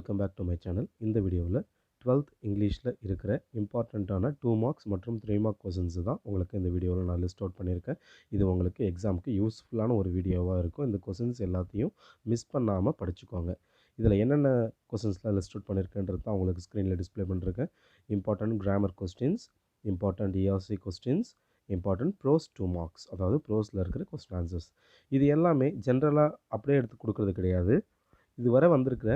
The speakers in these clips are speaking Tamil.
Welcome back to my channel. இந்த வீடியோவில் 12th இங்கிலீஷில் இருக்கிற இம்பார்ட்டண்ட்டான 2 மார்க்ஸ் மற்றும் 3 மார்க் கொஷின்ஸ் தான் உங்களுக்கு இந்த வீடியோவில் நான் லிஸ்ட் அவுட் பண்ணியிருக்கேன். இது உங்களுக்கு எக்ஸாமுக்கு யூஸ்ஃபுல்லான ஒரு வீடியோவாக இருக்கும். இந்த கொஷின்ஸ் எல்லாத்தையும் மிஸ் பண்ணாமல் படிச்சுக்கோங்க. இதில் என்னென்ன கொஷின்ஸ்லாம் லிஸ்ட் அவுட் பண்ணியிருக்கேன்றது தான் உங்களுக்கு ஸ்க்ரீனில் டிஸ்பிளே பண்ணியிருக்கேன். Important grammar questions, important ERC questions, important prose 2 marks, அதாவது ப்ரோஸில் இருக்கிற கொஸ்டின் ஆன்சர்ஸ். இது எல்லாமே ஜென்ரலாக அப்படியே எடுத்து கொடுக்குறது கிடையாது. இதுவரை வந்திருக்கிற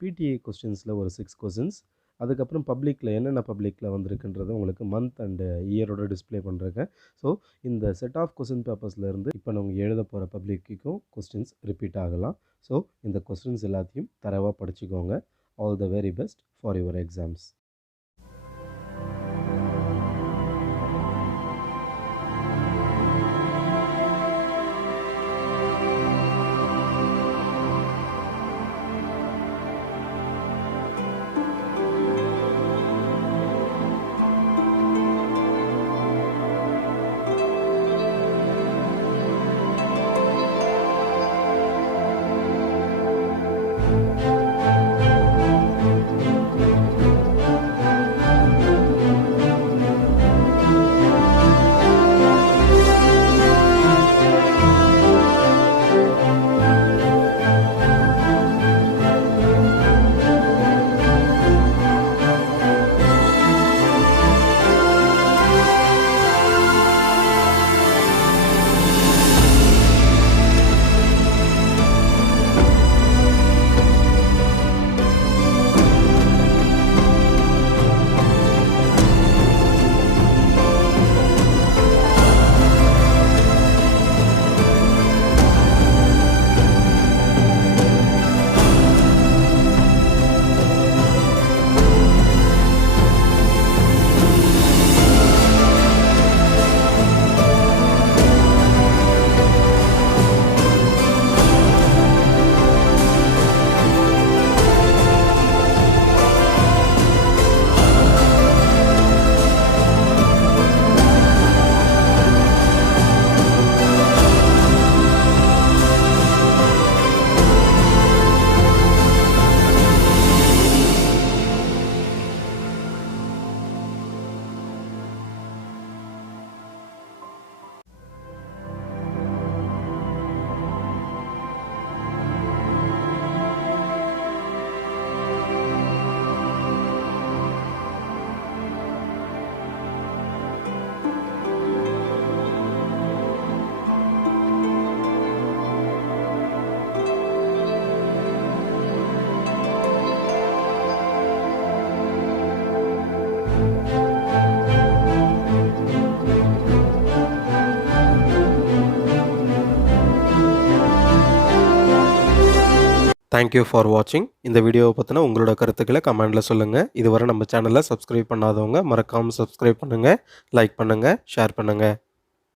PTA கொஸ்டின்ஸில் ஒரு 6 கொஸ்டின்ஸ், அதுக்கப்புறம் பப்ளிக்கில் என்னென்ன பப்ளிக்கில் வந்திருக்குன்றது உங்களுக்கு மந்த் அண்டு இயரோட டிஸ்பிளே பண்ணுறேன். ஸோ இந்த செட் ஆஃப் கொஸ்டின் பேப்பர்ஸ்லேருந்து இப்போ நீங்கள் எழுத போகிற பப்ளிக்கும் கொஸ்டின்ஸ் ரிப்பீட் ஆகலாம். ஸோ இந்த கொஸ்டின்ஸ் எல்லாத்தையும் தரவாக படிச்சுக்கோங்க. All the very best for your exams. Thank you for வாட்சிங். இந்த வீடியோவை பற்றின உங்களோட கருத்துக்களை கமெண்டில் சொல்லுங்கள். இதுவரை நம்ம சேனலை சப்ஸ்கிரைப் பண்ணாதவங்க மறக்காமல் சப்ஸ்கிரைப் பண்ணுங்கள், லைக் பண்ணுங்கள், ஷேர் பண்ணுங்கள்.